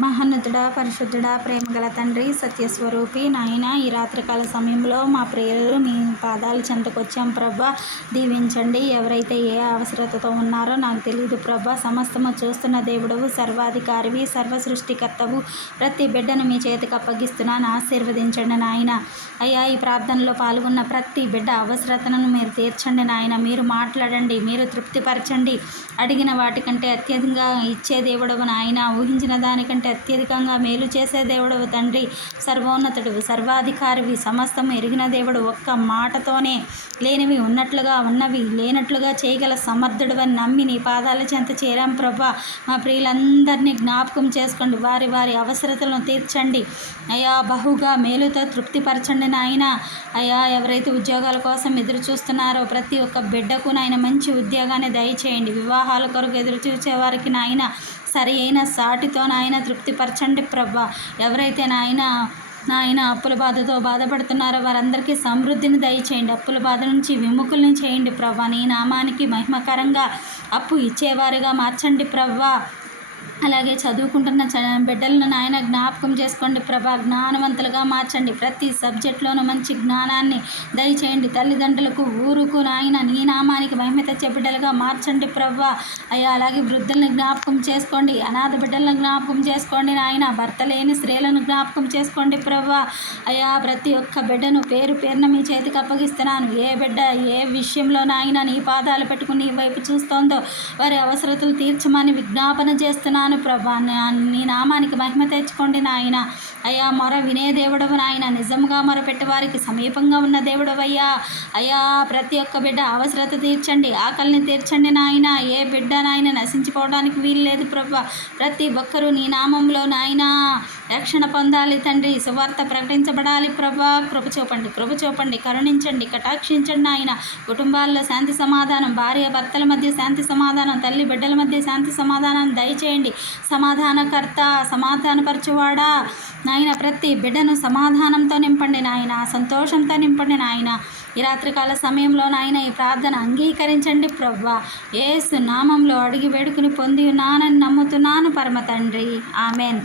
మహోన్నతుడా, పరిశుద్ధుడా, ప్రేమగల తండ్రి, సత్యస్వరూపి నాయన, ఈ రాత్రికాల సమయంలో మా ప్రియులు మీ పాదాల చెంతకు వచ్చాం ప్రభా. దీవించండి. ఎవరైతే ఏ అవసరతతో ఉన్నారో నాకు తెలియదు ప్రభా. సమస్తము చూస్తున్న దేవుడవు, సర్వాధికారివి, సర్వ సృష్టికర్తవు. ప్రతి బిడ్డను మీ చేతికి అప్పగిస్తున్నాను. ఆశీర్వదించండి నాయన. అయ్యా, ఈ ప్రార్థనలో పాల్గొన్న ప్రతి బిడ్డ అవసరతను మీరు తీర్చండి నాయన. మీరు మాట్లాడండి, మీరు తృప్తిపరచండి. అడిగిన వాటికంటే అత్యధికంగా ఇచ్చే దేవుడవు నాయన. ఊహించిన దానికంటే అత్యధికంగా మేలు చేసే దేవుడవు తండ్రి. సర్వోన్నతుడు, సర్వాధికారివి, సమస్తం ఎరిగిన దేవుడు. ఒక్క మాటతోనే లేనివి ఉన్నట్లుగా, ఉన్నవి లేనట్లుగా చేయగల సమర్థుడు అని నమ్మి నీ పాదాల చెంత చేరాం ప్రభా. మా ప్రియులందరినీ జ్ఞాపకం చేసుకోండి. వారి వారి అవసరతలను తీర్చండి అయ్యా. బహుగా మేలుతో తృప్తిపరచండి నాయన. అయ్యా, ఎవరైతే ఉద్యోగాల కోసం ఎదురు చూస్తున్నారో ప్రతి ఒక్క బిడ్డకు నాయన మంచి ఉద్యోగాన్ని దయచేయండి. వివాహాల కొరకు ఎదురు చూసే వారికి నాయన సరి అయిన సాటితో నాయన తృప్తిపరచండి ప్రభా. ఎవరైతే నాయన అప్పుల బాధతో బాధపడుతున్నారో వారందరికీ సమృద్ధిని దయచేయండి. అప్పుల బాధ నుంచి విముఖుల్ని చేయండి ప్రభా. నీ నామానికి మహిమకరంగా అప్పు ఇచ్చేవారుగా మార్చండి ప్రభా. అలాగే చదువుకుంటున్న బిడ్డలను నాయన జ్ఞాపకం చేసుకోండి ప్రభా. జ్ఞానవంతులుగా మార్చండి. ప్రతి సబ్జెక్టులోనూ మంచి జ్ఞానాన్ని దయచేయండి. తల్లిదండ్రులకు, ఊరుకు నాయన నీ నామానికి మహిమ తెచ్చే బిడ్డలుగా మార్చండి ప్రభా. అయ్యా, అలాగే వృద్ధులను జ్ఞాపకం చేసుకోండి. అనాథ బిడ్డలను జ్ఞాపకం చేసుకోండి నాయన. భర్త లేని స్త్రీలను జ్ఞాపకం చేసుకోండి ప్రభా. అయ్యా, ప్రతి ఒక్క బిడ్డను పేరు పేరున మీ చేతికి అప్పగిస్తున్నాను. ఏ బిడ్డ ఏ విషయంలో నాయన నీ పాదాలు పెట్టుకుని నీ వైపు చూస్తోందో వారి అవసరతలు తీర్చమని విజ్ఞాపన చేస్తున్నాను ప్రభా. నీ నామానికి మహిమ తెచ్చుకోండి నాయన. అయ్యా, మొర వినే దేవుడవు నాయన. నిజంగా మొరపెట్టే వారికి సమీపంగా ఉన్న దేవుడవయ్యా. అయ్యా, ప్రతి ఒక్క బిడ్డ అవసరత తీర్చండి, ఆకలిని తీర్చండి నాయన. ఏ బిడ్డ నాయన నశించిపోవడానికి వీలు లేదు ప్రభా. ప్రతి ఒక్కరూ నీ నామంలో నాయన రక్షణ పొందాలి తండ్రి. సువార్త ప్రకటించబడాలి ప్రభా. కృప చూపండి, కరుణించండి, కటాక్షించండి నాయన. కుటుంబాల్లో శాంతి సమాధానం, భార్య భర్తల మధ్య శాంతి సమాధానం, తల్లి బిడ్డల మధ్య శాంతి సమాధానం దయచేయండి. సమాధానకర్త, సమాధానపరచువాడా నాయన, ప్రతి బిడ్డను సమాధానంతో నింపండి నాయన, సంతోషంతో నింపండి నాయన. ఈ రాత్రికాల సమయంలో నాయన ఈ ప్రార్థన అంగీకరించండి ప్రభా. యేసు నామంలో అడిగి వేడుకుని పొంది ఉన్నానని నమ్ముతున్నాను పరమ తండ్రి. ఆమెన్.